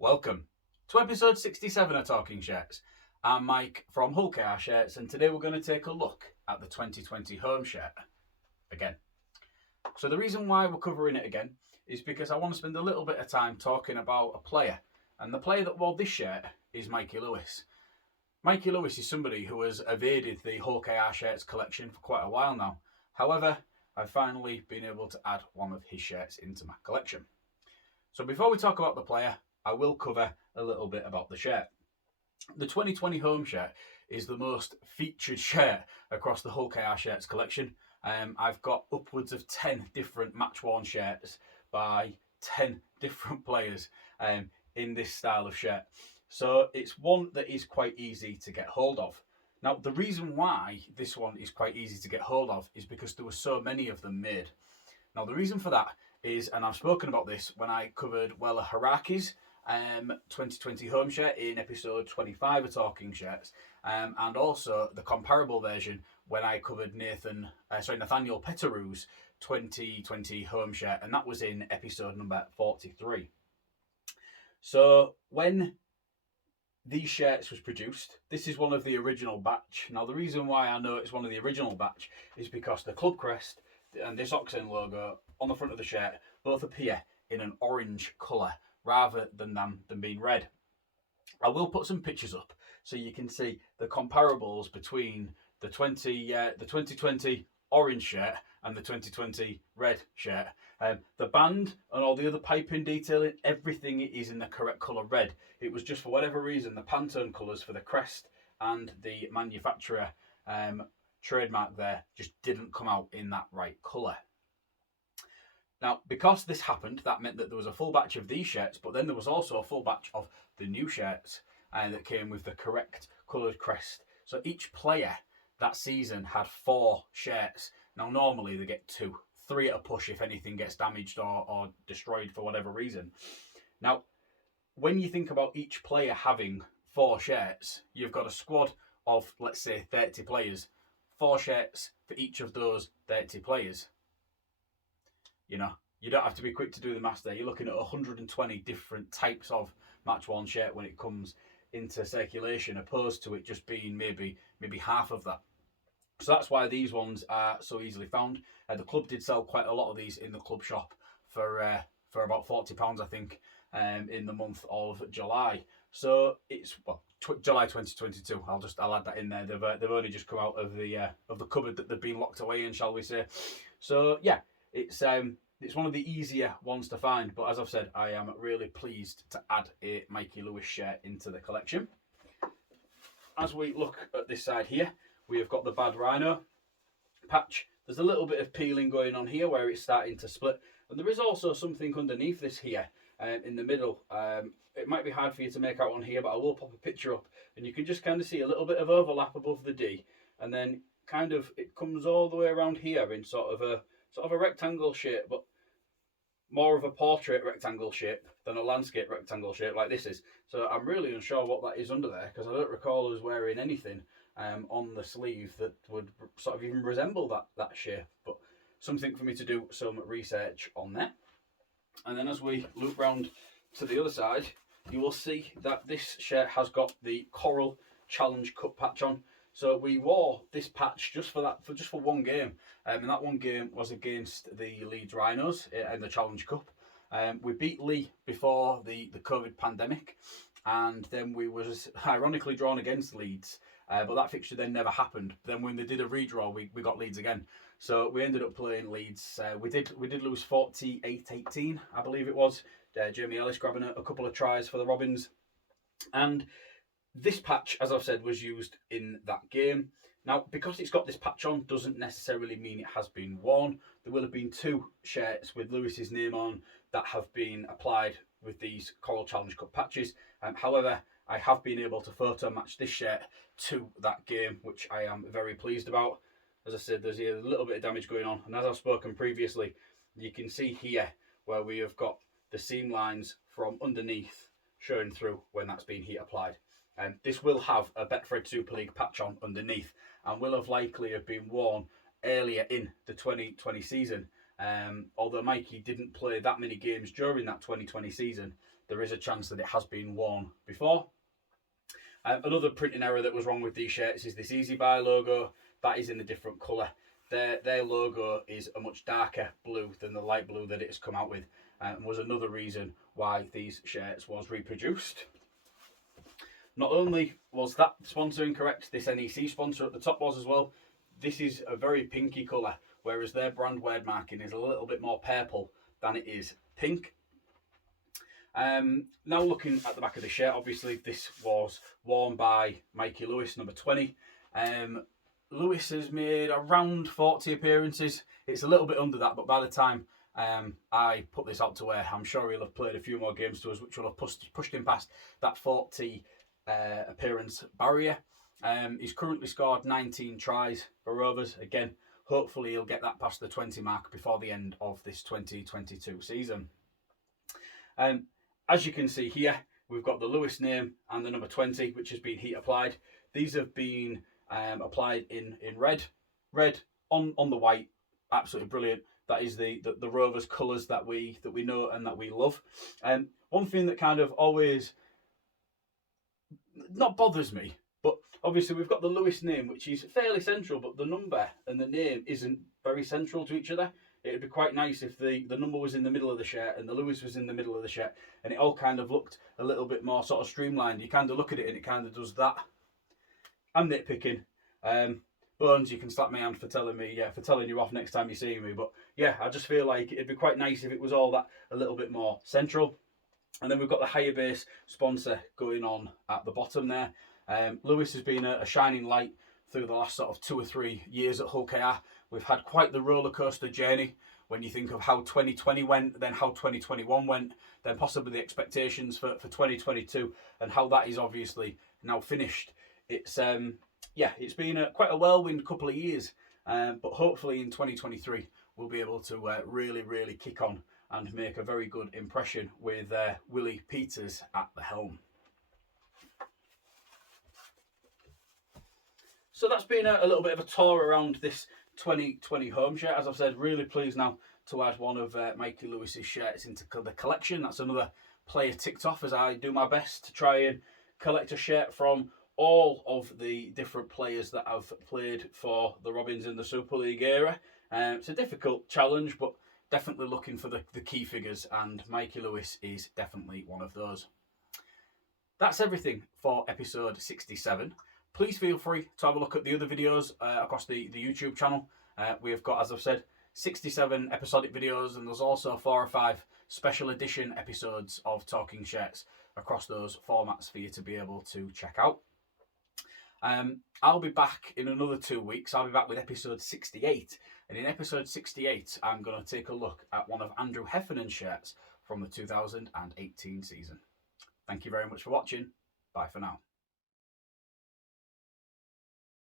Welcome to episode 67 of Talking Shirts. I'm Mike from Hull KR Shirts, and today we're going to take a look at the 2020 home shirt again. So the reason why we're covering it again is because I want to spend a little bit of time talking about a player, and the player that wore this shirt is Mikey Lewis. Mikey Lewis is somebody who has evaded the Hull KR Shirts collection for quite a while now. However, I've finally been able to add one of his shirts into my collection. So before we talk about the player, I will cover a little bit about the shirt. The 2020 home shirt is the most featured shirt across the Hull KR Shirts collection. I've got upwards of 10 different match-worn shirts by 10 different players in this style of shirt. So it's one that is quite easy to get hold of. Now, the reason why this one is quite easy to get hold of is because there were so many of them made. Now, the reason for that is, and I've spoken about this when I covered Wella Haraki's 2020 home shirt in episode 25 of Talking Shirts, and also the comparable version when I covered Nathaniel Petterou's 2020 home shirt, and that was in episode number 43. So when these shirts was produced, this is one of the original batch. Now the reason why I know it's one of the original batch is because the club crest and this Oxen logo on the front of the shirt both appear in an orange colour rather than them being red. I will put some pictures up so you can see the comparables between the 2020 orange shirt and the 2020 red shirt. The band and all the other piping detailing, everything is in the correct colour red. It was just for whatever reason the Pantone colours for the crest and the manufacturer trademark there just didn't come out in that right colour. Now, because this happened, that meant that there was a full batch of these shirts, but then there was also a full batch of the new shirts that came with the correct coloured crest. So each player that season had 4 shirts. Now, normally they get 2, 3 at a push if anything gets damaged or destroyed for whatever reason. Now, when you think about each player having 4 shirts, you've got a squad of, let's say, 30 players. 4 shirts for each of those 30 players. You know, you don't have to be quick to do the maths there. You're looking at 120 different types of match-worn shirt when it comes into circulation, opposed to it just being maybe half of that. So that's why these ones are so easily found. The club did sell quite a lot of these in the club shop for about £40, I think, in the month of July. So it's July 2022. I'll add that in there. They've only just come out of the cupboard that they've been locked away in, shall we say? So yeah. It's one of the easier ones to find, but as I've said, I am really pleased to add a Mikey Lewis shirt into the collection. As we look at this side here, we have got the bad Rhino patch. There's a little bit of peeling going on here where it's starting to split, and there is also something underneath this here in the middle. It might be hard for you to make out on here, but I will pop a picture up, and you can just kind of see a little bit of overlap above the D, and then kind of it comes all the way around here in sort of a rectangle shape, but more of a portrait rectangle shape than a landscape rectangle shape like this is. So I'm really unsure what that is under there, because I don't recall us wearing anything on the sleeve that would sort of even resemble that shape, but something for me to do some research on there. And then as we loop round to the other side, you will see that this shirt has got the Coral Challenge Cup patch on. So we wore this patch just for one game, and that one game was against the Leeds Rhinos in the Challenge Cup. We beat Lee before the COVID pandemic, and then we was ironically drawn against Leeds, but that fixture then never happened. Then when they did a redraw, we got Leeds again. So we ended up playing Leeds. We did lose 48-18, I believe it was. Jamie Ellis grabbing a couple of tries for the Robins, and this patch, as I've said, was used in that game. Now, because it's got this patch on doesn't necessarily mean it has been worn. There will have been 2 shirts with Lewis's name on that have been applied with these Coral Challenge Cup patches. However, I have been able to photo match this shirt to that game, which I am very pleased about. As I said, there's a little bit of damage going on, and as I've spoken previously, you can see here where we have got the seam lines from underneath showing through when that's been heat applied. This will have a Betfred Super League patch on underneath, and will have likely have been worn earlier in the 2020 season. Although Mikey didn't play that many games during that 2020 season, there is a chance that it has been worn before. Another printing error that was wrong with these shirts is this Easy Buy logo. That is in a different colour. Their logo is a much darker blue than the light blue that it has come out with, and was another reason why these shirts was reproduced. Not only was that sponsor incorrect, this NEC sponsor at the top was as well. This is a very pinky colour, whereas their brand word marking is a little bit more purple than it is pink. Now looking at the back of the shirt, obviously this was worn by Mikey Lewis, number 20. Lewis has made around 40 appearances. It's a little bit under that, but by the time I put this out to wear, I'm sure he'll have played a few more games to us, which will have pushed him past that 40 appearance barrier. He's currently scored 19 tries for Rovers. Again, hopefully he'll get that past the 20 mark before the end of this 2022 season. As you can see here, we've got the Lewis name and the number 20, which has been heat applied. These have been applied in red on the white. Absolutely brilliant. That is the Rovers colours that we know and that we love. One thing that kind of always not bothers me, but obviously we've got the Lewis name, which is fairly central, but the number and the name isn't very central to each other. It'd be quite nice if the number was in the middle of the shirt and the Lewis was in the middle of the shirt, and it all kind of looked a little bit more sort of streamlined. You kind of look at it and it kind of does that. I'm nitpicking. Bones, you can slap my hand for telling you off next time you see me. But yeah, I just feel like it'd be quite nice if it was all that a little bit more central. And then we've got the higher base sponsor going on at the bottom there. Lewis has been a shining light through the last sort of 2 or 3 years at Hull KR. We've had quite the roller coaster journey when you think of how 2020 went, then how 2021 went, then possibly the expectations for 2022, and how that is obviously now finished. It's it's been quite a whirlwind couple of years, but hopefully in 2023 we'll be able to really kick on and make a very good impression with Willie Peters at the helm. So that's been a little bit of a tour around this 2020 home shirt. As I've said, really pleased now to add one of Mikey Lewis's shirts into the collection. That's another player ticked off as I do my best to try and collect a shirt from all of the different players that have played for the Robins in the Super League era. It's a difficult challenge, but definitely looking for the key figures, and Mikey Lewis is definitely one of those. That's everything for episode 67. Please feel free to have a look at the other videos across the YouTube channel. We've got, as I've said, 67 episodic videos, and there's also 4 or 5 special edition episodes of Talking Shirts across those formats for you to be able to check out. I'll be back in another 2 weeks. I'll be back with episode 68. And in episode 68, I'm going to take a look at one of Andrew Heffernan's shirts from the 2018 season. Thank you very much for watching. Bye for now.